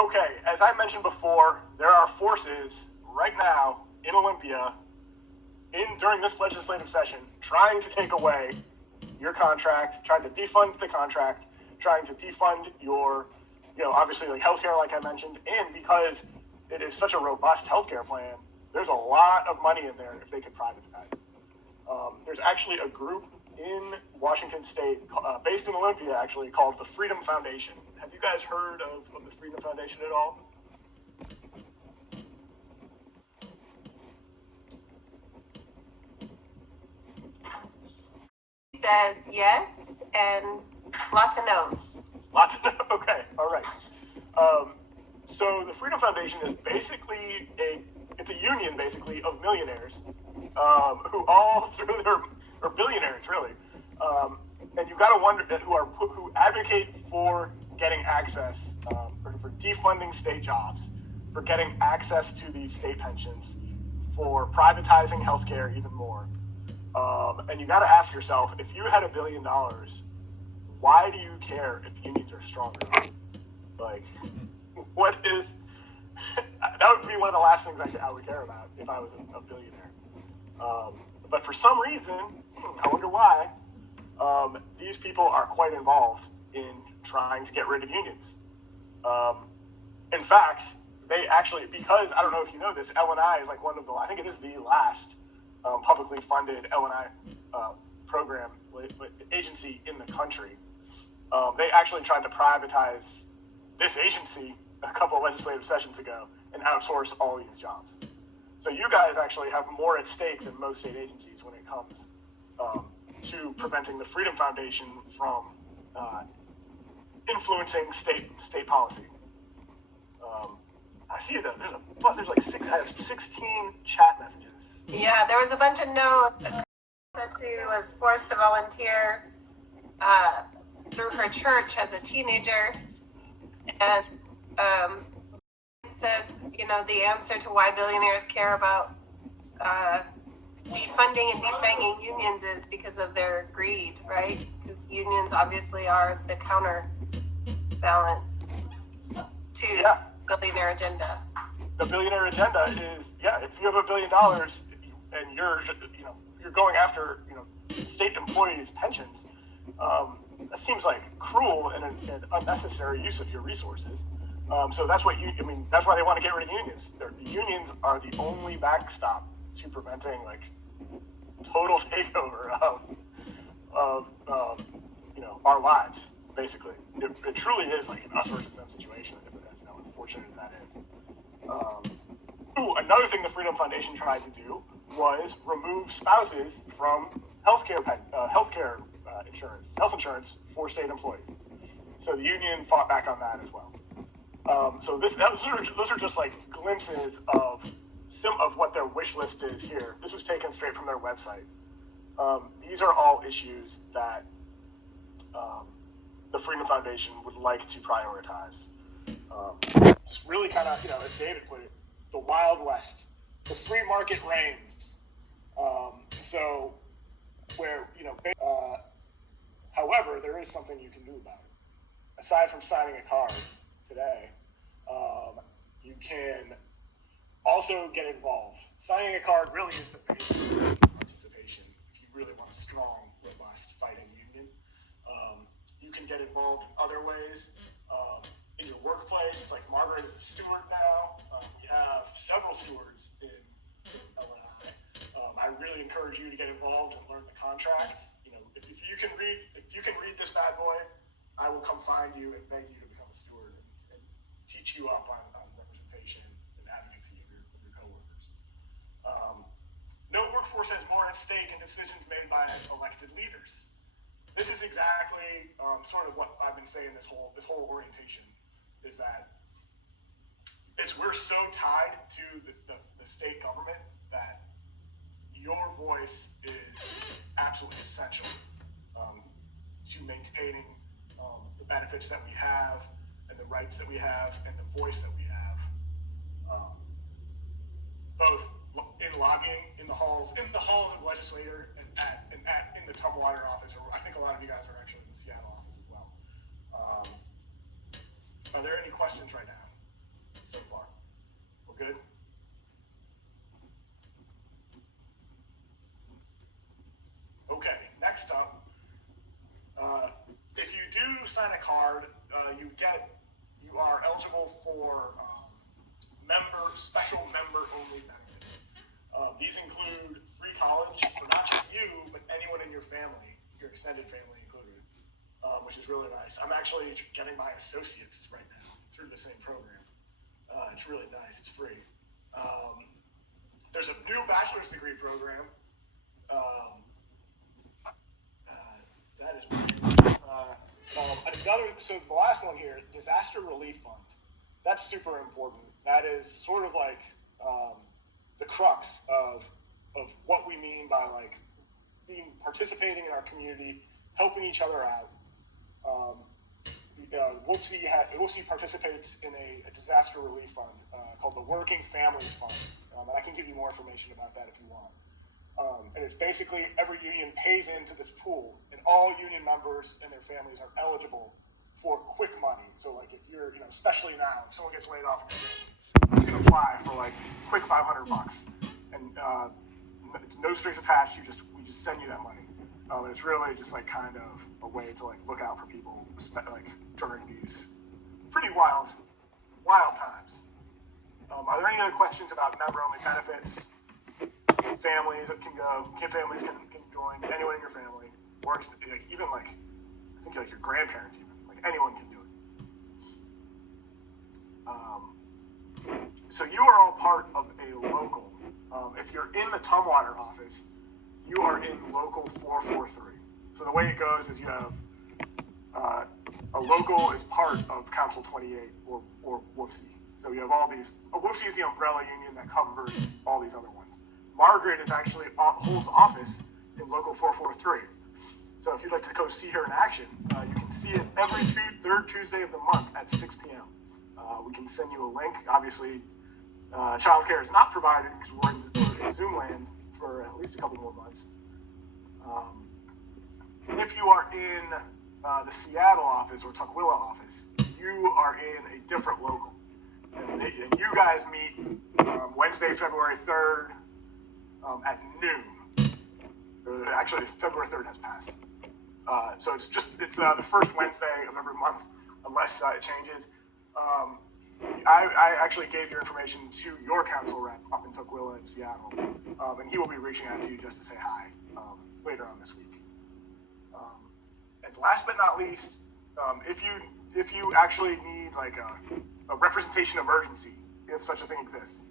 Okay, as I mentioned before, there are forces right now in Olympia, during this legislative session, trying to take away your contract, trying to defund the contract, trying to defund your, obviously like healthcare, like I mentioned, and because it is such a robust healthcare plan, there's a lot of money in there if they could privatize it. There's actually a group in Washington State, based in Olympia, actually, called the Freedom Foundation. Have you guys heard of the Freedom Foundation at all? Says yes, and lots of no's. Lots of no's. Okay, all right. So the Freedom Foundation is basically it's a union, basically, of millionaires who all through or billionaires, really. And you got to wonder who advocate for getting access, or for defunding state jobs, for getting access to these state pensions, for privatizing healthcare even more. And you got to ask yourself, if you had $1 billion, why do you care if unions are stronger? Like, what is? That would be one of the last things I would care about if I was a billionaire. But for some reason, I wonder why, these people are quite involved in trying to get rid of unions. In fact, they actually, because I don't know if you know this, L&I is like I think it is the last publicly funded L&I program agency in the country. They actually tried to privatize this agency a couple of legislative sessions ago and outsource all these jobs. So you guys actually have more at stake than most state agencies when it comes to preventing the Freedom Foundation from influencing state policy. I see that there's like I have 16 chat messages. Yeah, there was a bunch of no's. She was forced to volunteer through her church as a teenager, and it says, the answer to why billionaires care about defunding and defanging unions is because of their greed, right? Because unions obviously are the counterbalance to the billionaire agenda. The billionaire agenda is, if you have $1 billion and you're going after, state employees' pensions, that seems like cruel and an unnecessary use of your resources. So that's why they want to get rid of unions. The unions are the only backstop to preventing total takeover of our lives. Basically, it truly is like an us versus them situation, as unfortunate as that is. Another thing the Freedom Foundation tried to do was remove spouses from health insurance for state employees. So the union fought back on that as well. So those are just like glimpses of some of what their wish list is here. This was taken straight from their website. These are all issues that the Freedom Foundation would like to prioritize. Just really kind of, as David put it, the Wild West. The free market reigns. So where, however, there is something you can do about it. Aside from signing a card today, you can also get involved. Signing a card really is the basis of participation if you really want a strong, robust fighting union. You can get involved in other ways. In your workplace, it's like Margaret is a steward now. We have several stewards in L&I. I really encourage you to get involved and learn the contracts. If you can read this bad boy, I will come find you and beg you to become a steward and teach you up on representation and advocacy of your coworkers. No workforce has more at stake in decisions made by elected leaders. This is exactly sort of what I've been saying this whole orientation, is that we're so tied to the state government that your voice is absolutely essential to maintaining the benefits that we have and the rights that we have and the voice that we have, both in lobbying in the halls of legislature and in the Tumwater office, or I think a lot of you guys are actually in the Seattle office as well. Are there any questions right now? so far? We're good? Okay, next up, if you do sign a card, you are eligible for special member-only benefits. These include free college for not just you, but anyone in your family, your extended family included, which is really nice. I'm actually getting my associates right now through the same program. It's really nice. It's free. There's a new bachelor's degree program. That is weird. So the last one here, disaster relief fund. That's super important. That is sort of like the crux of what we mean by like participating in our community, helping each other out. WFC participates in a disaster relief fund called the Working Families Fund, and I can give you more information about that if you want. And it's basically every union pays into this pool, and all union members and their families are eligible for quick money. So like if you're, especially now, if someone gets laid off, you can apply for like quick $500, and it's no strings attached. We just send you that money. And it's really just like kind of a way to like look out for people like during these pretty wild times. Are there any other questions about member-only benefits? Families can go. Families can join. Anyone in your family, or like even like I think like your grandparents, even like anyone can do it. So you are all part of a local. If you're in the Tumwater office, you are in local 443. So the way it goes is you have a local is part of Council 28 or WFC. So you have all these. WFC is the umbrella union that covers all these other ones. Margaret is actually holds office in local 443. So if you'd like to go see her in action, you can see it every third Tuesday of the month at 6 p.m. We can send you a link. Obviously, childcare is not provided because we're in Zoom land for at least a couple more months. If you are in the Seattle office or Tukwila office, you are in a different local. And you guys meet Wednesday, February 3rd at noon. Actually, February 3rd has passed. So it's the first Wednesday of every month, unless it changes. I actually gave your information to your council rep up in Tukwila in Seattle, and he will be reaching out to you just to say hi later on this week. And last but not least, if you actually need like a representation emergency, if such a thing exists,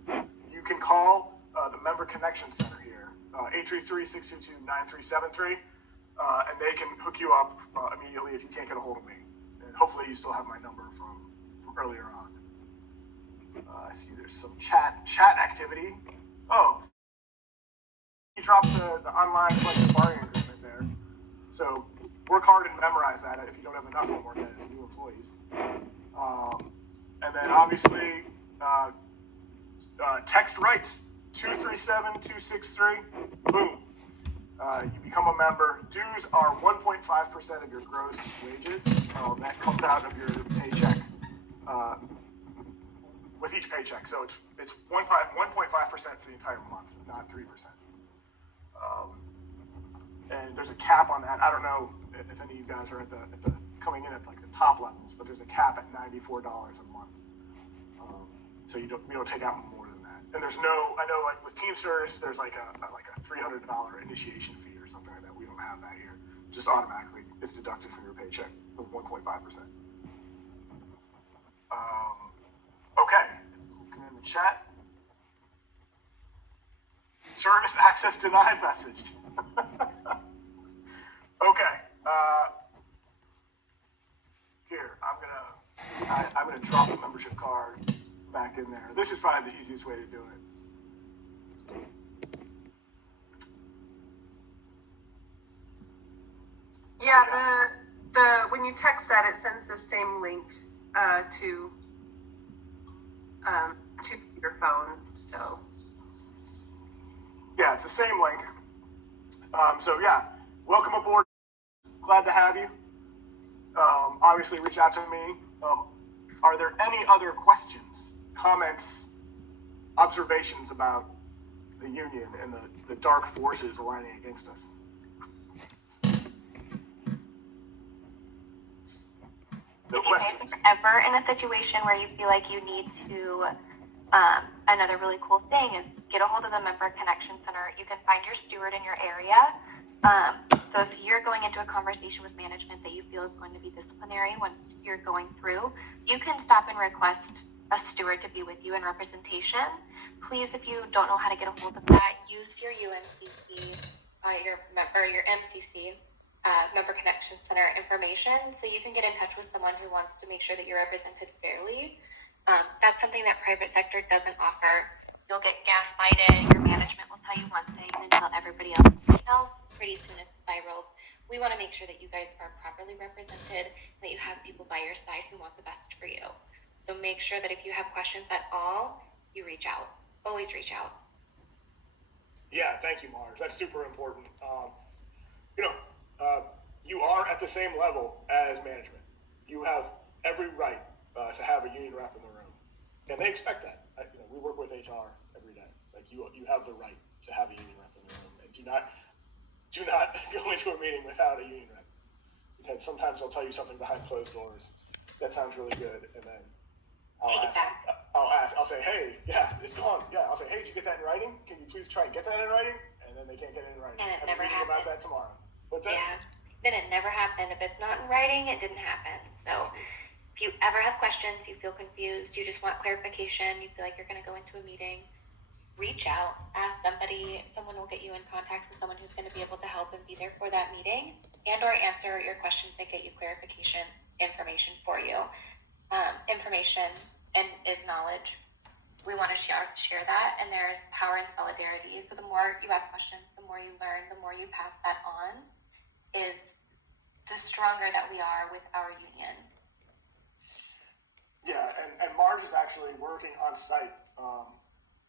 you can call the Member Connection Center here, 833-622-9373, and they can hook you up immediately if you can't get a hold of me. And hopefully you still have my number from earlier on. I see there's some chat activity. Oh, he dropped the online collective bargaining agreement there. So work hard and memorize that if you don't have enough homework as new employees. And then obviously, text rights, 237-263, boom. You become a member. Dues are 1.5% of your gross wages. That comes out of your paycheck with each paycheck. So it's 1.5% for the entire month, not 3%. And there's a cap on that. I don't know if any of you guys are at the coming in at like the top levels, but there's a cap at $94 a month. So you don't take out more than that. And there's I know like with Teamsters, there's like a $300 initiation fee or something like that. We don't have that here. Just automatically, it's deducted from your paycheck with 1.5%. Okay, looking in the chat. Service access denied message. Okay. Here, I'm gonna drop the membership card back in there. This is probably the easiest way to do it. Yeah, the when you text that, it sends the same link to your phone. So yeah, it's the same link. So yeah, welcome aboard. Glad to have you. Obviously, reach out to me. Are there any other questions, comments, observations about the union and the dark forces aligning against us. No questions. Ever in a situation where you feel like you need to, another really cool thing is get a hold of the Member Connection Center. You can find your steward in your area. So if you're going into a conversation with management that you feel is going to be disciplinary once you're going through, you can stop and request a steward to be with you in representation. Please, if you don't know how to get a hold of that, use your UNCC, your MCC, Member Connection Center information, so you can get in touch with someone who wants to make sure that you're represented fairly. That's something that private sector doesn't offer. You'll get gaslighted. Your management will tell you one thing and tell everybody else something else. Pretty soon it spirals. We want to make sure that you guys are properly represented, and that you have people by your side who want the best for you. So make sure that if you have questions at all, you reach out. Always reach out. Yeah, thank you, Mars. That's super important. You are at the same level as management. You have every right to have a union rep in the room, and they expect that. We work with HR every day. Like you have the right to have a union rep in the room, and do not go into a meeting without a union rep, because sometimes they'll tell you something behind closed doors that sounds really good, and then I'll say, hey, yeah, it's gone. Yeah, I'll say, hey, did you get that in writing? Can you please try and get that in writing? And then they can't get it in writing. And it have never a meeting about happened. that tomorrow. What's that? Yeah, then it never happened. If it's not in writing, it didn't happen. So if you ever have questions, you feel confused, you just want clarification, you feel like you're going to go into a meeting, reach out, ask somebody. Someone will get you in contact with someone who's going to be able to help and be there for that meeting, and or answer your questions and get you clarification information for you. Information and is knowledge. We want to share that, and there's power in solidarity. So the more you ask questions, the more you learn, the more you pass that on, is the stronger that we are with our union. Yeah, and Mars is actually working on site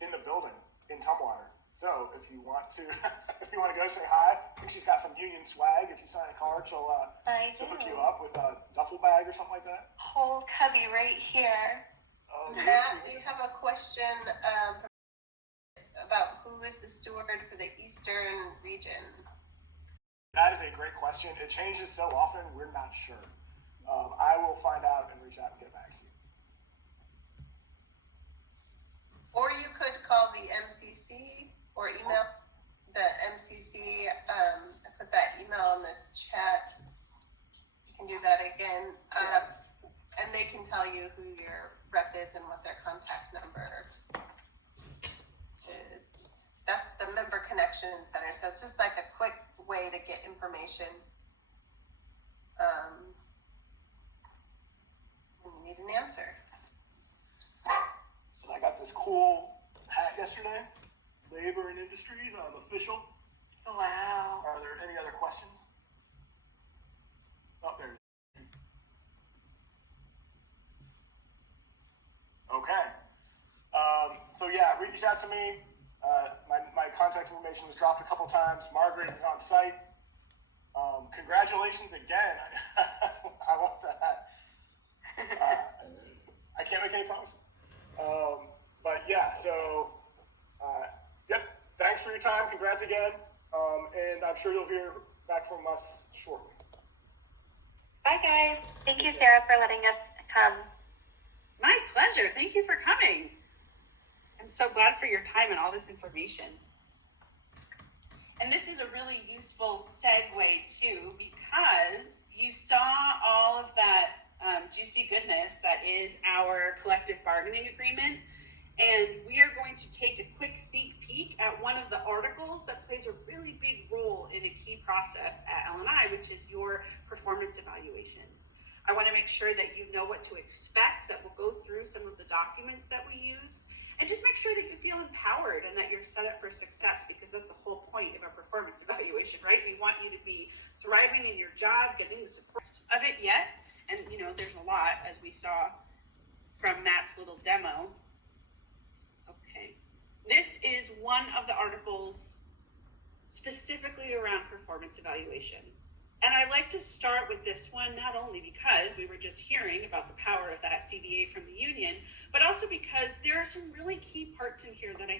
in the building in Tumwater. So if you want to go say hi, I think she's got some union swag. If you sign a card, she'll hook you up with a duffel bag or something like that. Whole cubby right here. Matt, we have a question about who is the steward for the Eastern region. That is a great question. It changes so often, we're not sure. I will find out and reach out and get back to you. Or you could call the MCC or email the MCC. I put that email in the chat. You can do that again. And they can tell you who your rep is and what their contact number is. That's the Member Connection Center. So it's just like a quick way to get information when you need an answer. And I got this cool hat yesterday. Labor and Industries. I'm official. Wow. Are there any other questions? Oh, there's. Okay. So yeah, reach out to me. My contact information was dropped a couple times. Margaret is on site. Congratulations again. I love that. I can't make any promises. But yeah, so yep. Thanks for your time. Congrats again. And I'm sure you'll hear back from us shortly. Bye, guys. Thank you, Sarah, for letting us come. My pleasure. Thank you for coming. I'm so glad for your time and all this information. And this is a really useful segue too, because you saw all of that juicy goodness that is our collective bargaining agreement. And we are going to take a quick sneak peek at one of the articles that plays a really big role in a key process at LNI, which is your performance evaluations. I want to make sure that you know what to expect, that we'll go through some of the documents that we used, and just make sure that you feel empowered and that you're set up for success, because that's the whole point of a performance evaluation, right? We want you to be thriving in your job, getting the support of it yet. And, there's a lot, as we saw from Matt's little demo. Okay. This is one of the articles specifically around performance evaluation. And I like to start with this one, not only because we were just hearing about the power of that CBA from the union, but also because there are some really key parts in here that I think